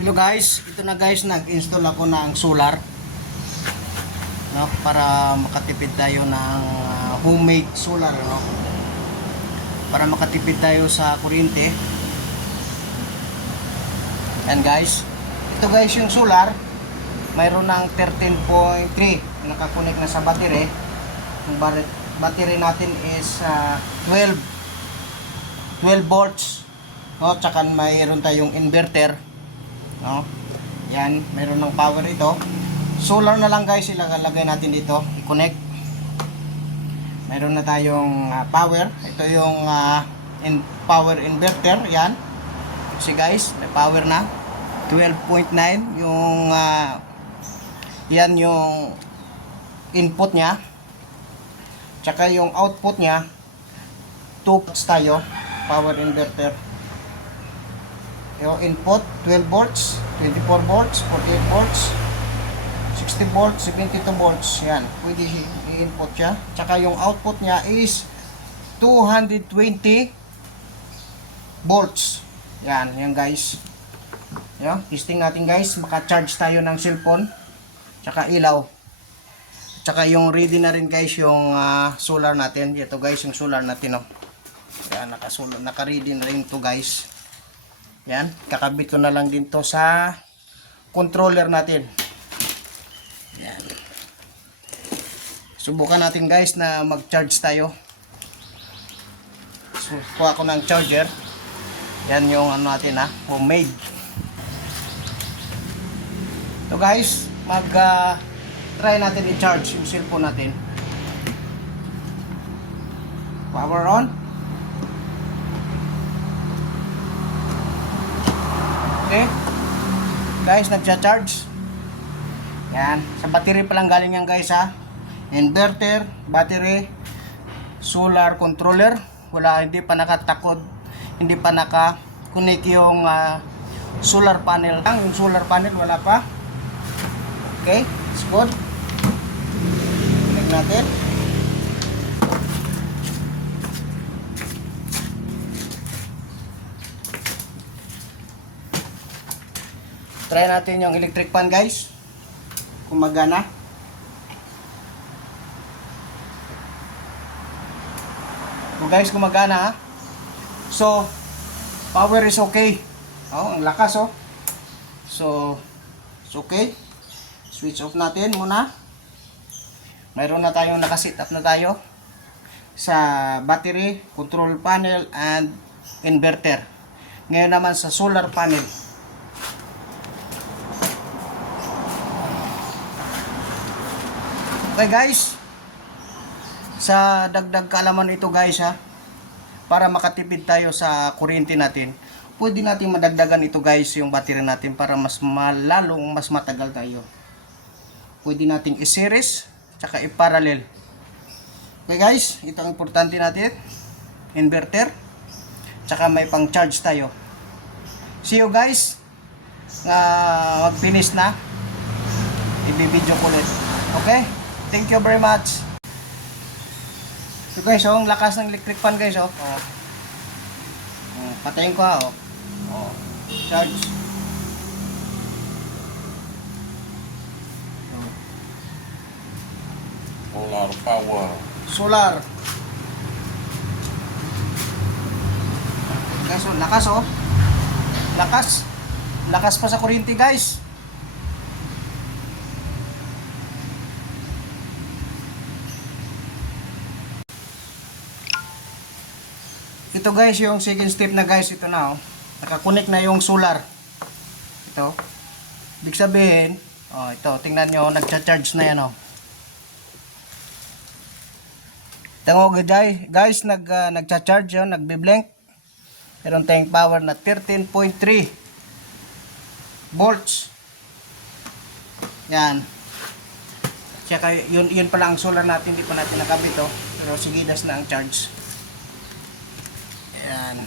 Hello guys, ito na guys, nag-install ako ng solar, no, para makatipid tayo ng homemade solar, no? Para makatipid tayo sa kuryente. Yan guys, ito guys yung solar, mayroon ng 13.3 nakakunik na sa battery. Yung battery natin is 12 volts, no? Tsaka mayroon tayong inverter, no? Yan, meron ng power ito. Solar na lang guys, ilalagay natin dito, i-connect. Meron na tayong power. Ito yung power inverter, yan. Kasi guys, may power na 12.9 yung yan yung input nya. Tsaka yung output nya 2 volts tayo, power inverter. Yung input 12 volts, 24 volts, 48 volts, 60 volts, 72 volts. Yan, pwede i-input siya. Tsaka yung output niya is 220 volts. Yan, yan guys. Yan, testing natin guys. Maka-charge tayo ng cellphone. Tsaka ilaw. Tsaka yung ready na rin guys yung solar natin. Ito guys yung solar natin, oh. Yan, naka-ready na rin to guys. Yan, kakabit ko na lang din to sa controller natin. Yan. Subukan natin guys na mag-charge tayo. So, kuha ko ng charger. Yan yung ano natin, homemade. So guys, try natin i-charge yung cellphone natin. Power on. Okay. Guys, nagcha-charge. Yan, sa battery pa lang galing yan guys, inverter, battery, solar controller. Wala, hindi pa nakatakod, hindi pa naka-connect yung solar panel. Yung solar panel wala pa. Okay, it's good. Connect natin. Try natin yung electric fan guys, kung magana. So guys, kung magana, so power is okay. Oh, ang lakas, oh. So it's okay. Switch off natin muna. Mayroon na tayong nakasit up na tayo sa battery, control panel and inverter. Ngayon naman sa solar panel. Okay guys, sa dagdag kaalaman ito guys, para makatipid tayo sa kuryente natin, pwede natin madagdagan ito guys yung battery natin para mas malalong mas matagal tayo. Pwede nating i-series tsaka i-parallel. Okay guys, ito ang importante natin, inverter tsaka may pang charge tayo. See you guys, mag-finish na, i-video ko ulit. Okay, thank you very much. So guys, ang lakas ng electric fan guys, patayin ko, charge. Solar power. Solar. Guys, lakas, lakas. Lakas pa sa kuryente guys. Ito guys yung second step na guys, ito na, nakakunik na yung solar. Ito. Ibig sabihin, ito, tingnan nyo, nagcha-charge na yan, Tango guys, nagcha-charge yun, nagbi-blank. Meron tayong power na 13.3 volts. Yan. Tsaka yun pala ang solar natin, hindi pa natin nakabit, pero sige, das na ang charge. Yan.